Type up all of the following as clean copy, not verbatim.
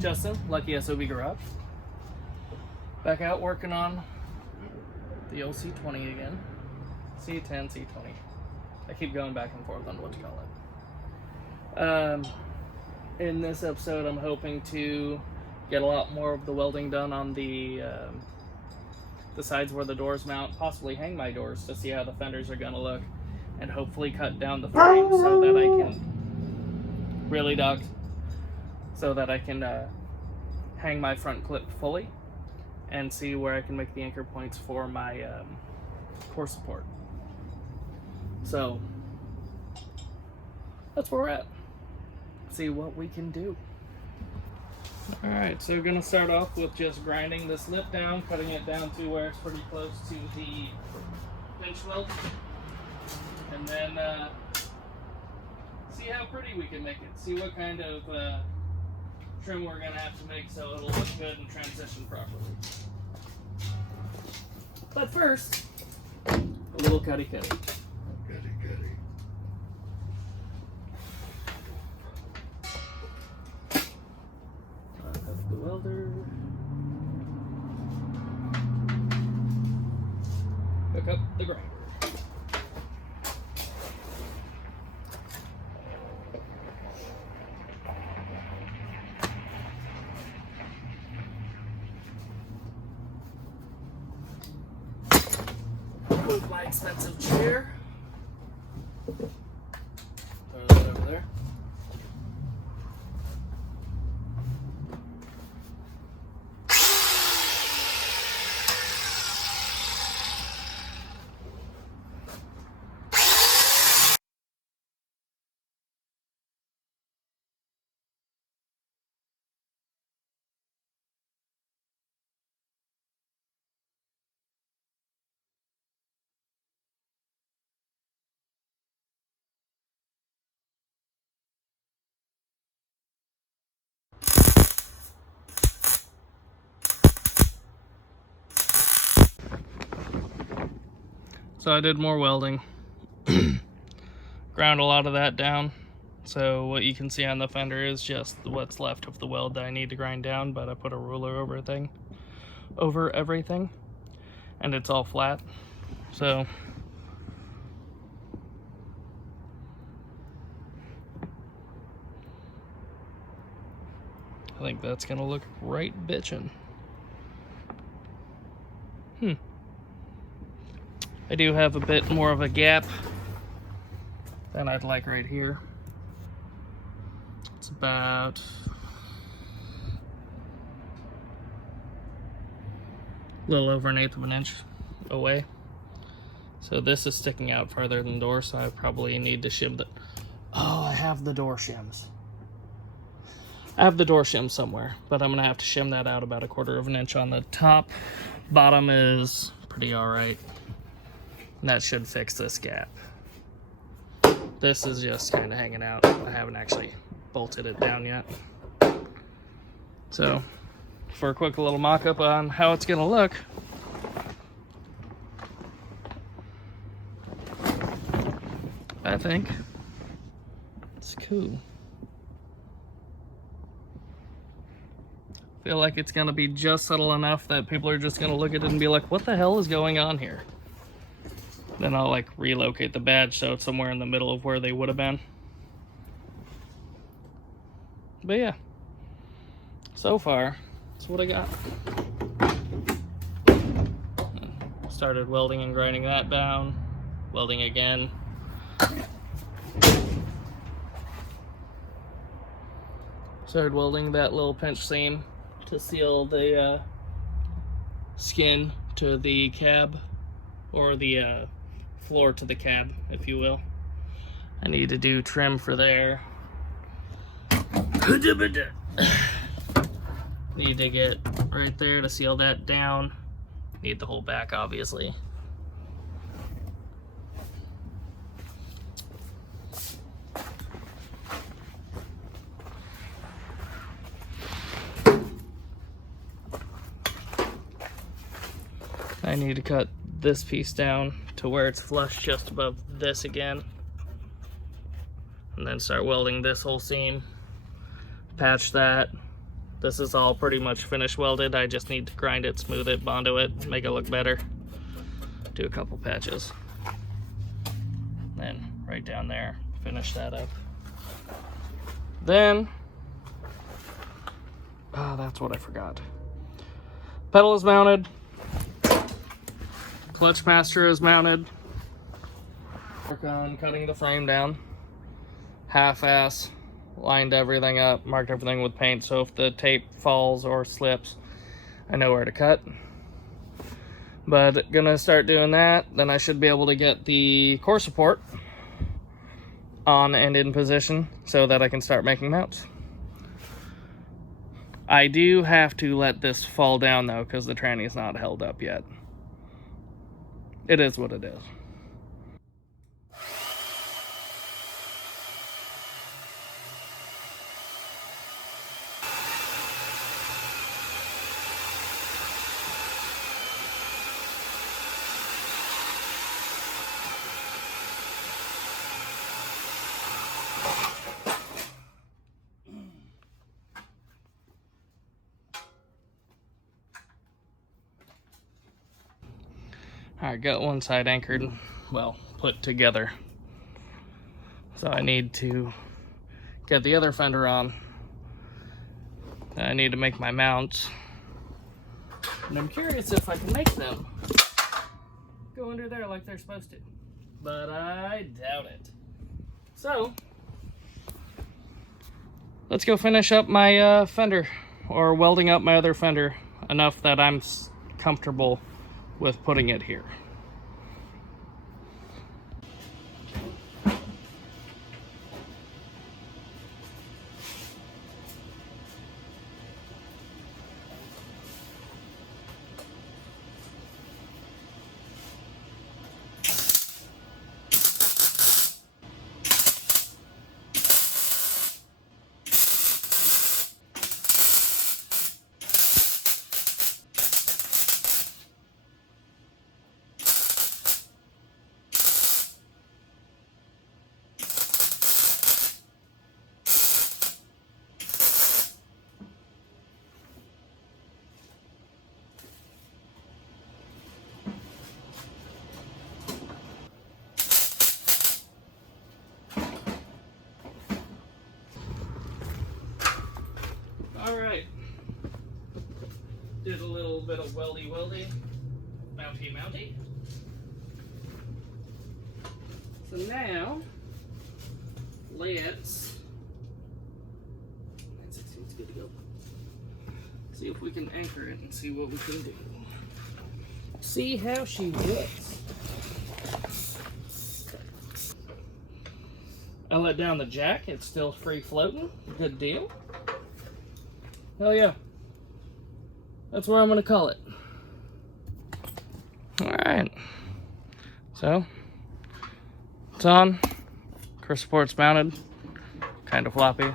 Justin, Lucky SOB Garage. Back out working on the old C20 again. C10, C20. I keep going back and forth on what to call it. In this episode, I'm hoping to get a lot more of the welding done on the sides where the doors mount, possibly hang my doors to see how the fenders are going to look, and hopefully cut down the frame so that I can really dog so that I can hang my front clip fully and see where I can make the anchor points for my core support. So that's where we're at. See what we can do. Alright, so we're going to start off with just grinding this lip down, cutting it down to where it's pretty close to the pinch weld, and then see how pretty we can make it. See what kind of trim we're going to have to make so it'll look good and transition properly. But first, a little cutty. Cutty. Up the welder. Hook up the grinder. Move my expensive chair. Throw that over there. So I did more welding, ground a lot of that down. So what you can see on the fender is just what's left of the weld that I need to grind down, but I put a ruler over everything, and it's all flat. So I think that's gonna look right bitchin'. I do have a bit more of a gap than I'd like right here. It's about a little over 1/8 of an inch away. So this is sticking out farther than the door, so I probably need to shim the... Oh, I have the door shims. I have the door shim somewhere, but I'm gonna have to shim that out about 1/4 of an inch on the top. Bottom is pretty alright. That should fix this gap. This is just kind of hanging out. I haven't actually bolted it down yet. So, for a quick little mock-up on how it's gonna look, I think it's cool. Feel like it's gonna be just subtle enough that people are just gonna look at it and be like, what the hell is going on here? Then I'll like relocate the badge so it's somewhere in the middle of where they would have been. But yeah, so far, that's what I got. Started welding and grinding that down, welding again. Started welding that little pinch seam to seal the skin to the cab, or the floor to the cab, if you will. I need to do trim for there. Need to get right there to seal that down. Need the whole back, obviously. I need to cut this piece down to where it's flush just above this again, and then start welding this whole seam, patch that, This is all pretty much finished welded. I just need to grind it, smooth it, Bondo it, make it look better. Do a couple patches. Then right down there, finish that up. Then, that's what I forgot. Pedal is mounted. Clutch master is mounted. Work on cutting the frame down. Half-ass, lined everything up, marked everything with paint, so if the tape falls or slips, I know where to cut. But gonna start doing that, then I should be able to get the core support on and in position so that I can start making mounts. I do have to let this fall down though, because the tranny is not held up yet. It is what it is. Alright, got one side anchored, well, put together. So I need to get the other fender on. I need to make my mounts. And I'm curious if I can make them go under there like they're supposed to. But I doubt it. So, let's go finish up my fender, or welding up my other fender enough that I'm comfortable with putting it here. Alright, did a little bit of weldy, mounty. So now, let's, 9/16 is good to go. See if we can anchor it and see what we can do. See how she looks. I let down the jack, it's still free floating, good deal. Hell yeah. That's what I'm gonna call it. Alright. So, it's on. Core support's mounted. Kind of floppy.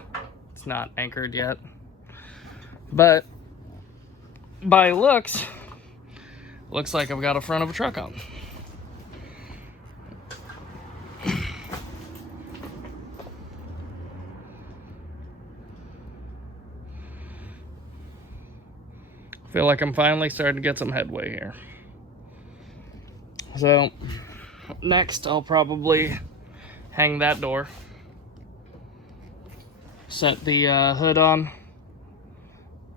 It's not anchored yet. But, by looks like I've got a front of a truck on. Feel like I'm finally starting to get some headway here. So next I'll probably hang that door, set the hood on,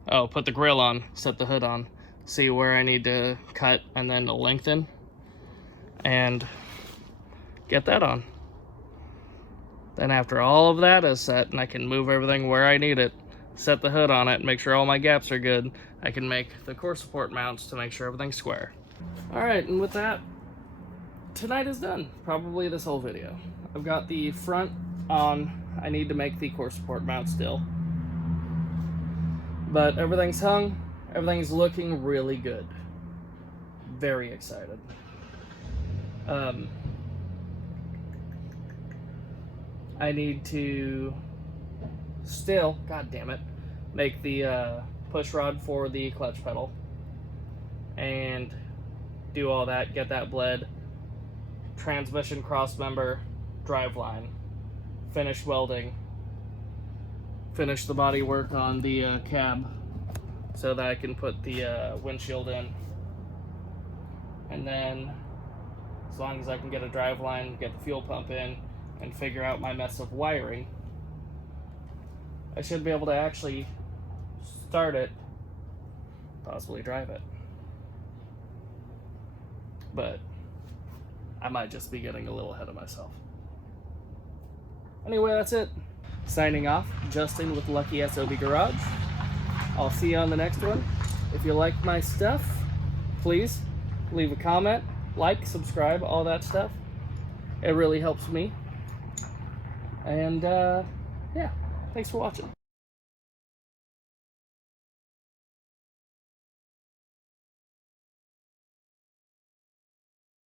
put the grill on, set the hood on, see where I need to cut and then to lengthen, and get that on. Then after all of that is set and I can move everything where I need it, set the hood on it, make sure all my gaps are good, I can make the core support mounts to make sure everything's square. Alright, and with that, tonight is done. Probably this whole video. I've got the front on. I need to make the core support mount still. But everything's hung. Everything's looking really good. Very excited. I need to still, god damn it, make the push rod for the clutch pedal and do all that, get that bled, transmission cross member, driveline, finish welding, finish the body work on the cab so that I can put the windshield in. And then, as long as I can get a drive line, get the fuel pump in, and figure out my mess of wiring, I should be able to actually start it, possibly drive it. But I might just be getting a little ahead of myself. Anyway, that's it. Signing off, Justin with Lucky SOB Garage. I'll see you on the next one. If you like my stuff, please leave a comment, like, subscribe, all that stuff. It really helps me. And yeah, thanks for watching.